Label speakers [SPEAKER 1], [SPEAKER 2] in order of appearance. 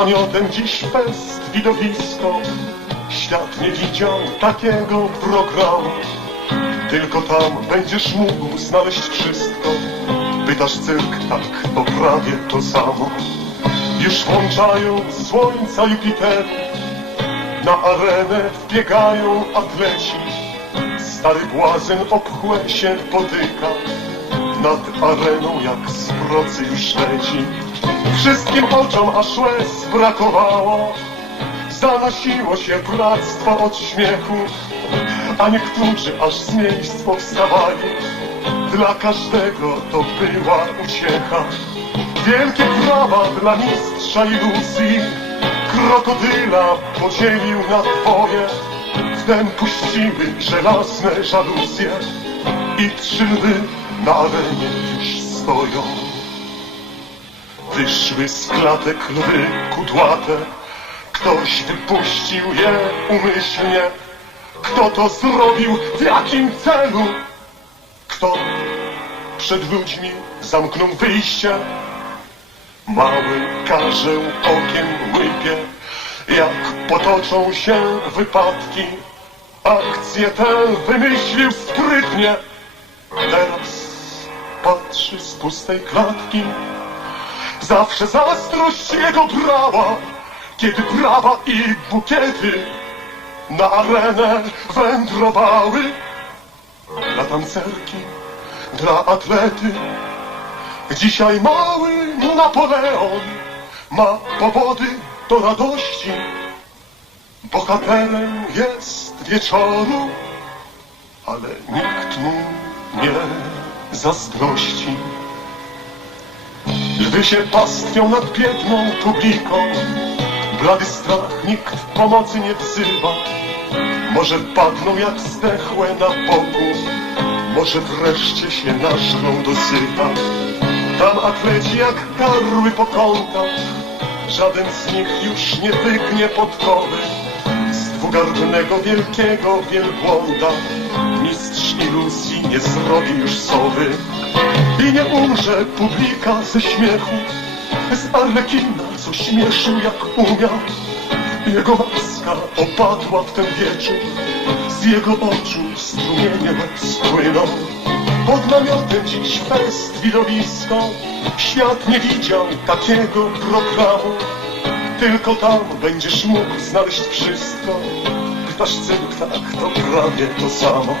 [SPEAKER 1] namiotem dziś fest, widowisko. Świat nie widział takiego programu. Tylko tam będziesz mógł znaleźć wszystko. Pytasz cyrk, tak, to prawie to samo. Już włączają słońca Jupiter. Na arenę wbiegają atleci. Stary błazen obchłe się potyka. Nad areną jak z procy już leci. Wszystkim oczom aż łez brakowało. Zanosiło się bractwo od śmiechu, a niektórzy aż z miejsc powstawali. Dla każdego to była uciecha. Wielkie brawa dla mistrza iluzji. Krokodyla podzielił na dwoje. Wtem puściły żelazne żaluzje i trzy lwy arenie już stoją. Wyszły z klatek lwy kudłate, ktoś wypuścił je umyślnie. Kto to zrobił, w jakim celu? Kto przed ludźmi zamknął wyjście? Mały karzeł okiem łypie, jak potoczą się wypadki. Akcję tę wymyślił sprytnie, teraz patrzy z pustej klatki. Zawsze zazdrość jego brała, kiedy brawa i bukiety na arenę wędrowały. Dla tancerki, dla atlety, dzisiaj mały Napoleon ma powody do radości. Bohaterem jest wieczoru, ale nikt mu nie zazdrości. Lwy się pastwią nad biedną publiką, blady strach nikt pomocy nie wzywa. Może padną jak zdechłe na boku, może wreszcie się nażrą do syta. Tam atleci jak karły po kątach, żaden z nich już nie wygnie podkowy. Z dwugarbnego wielkiego wielbłąda mistrz iluzji nie zrobi już sowy. I nie umrze publika ze śmiechu, z Arlekina, co śmieszył jak umiał. Jego maska opadła w ten wieczór, z jego oczu strumienie łez płyną. Pod namiotem dziś fest widowisko, świat nie widział takiego programu. Tylko tam będziesz mógł znaleźć wszystko. Cyrk, tak, to prawie to samo.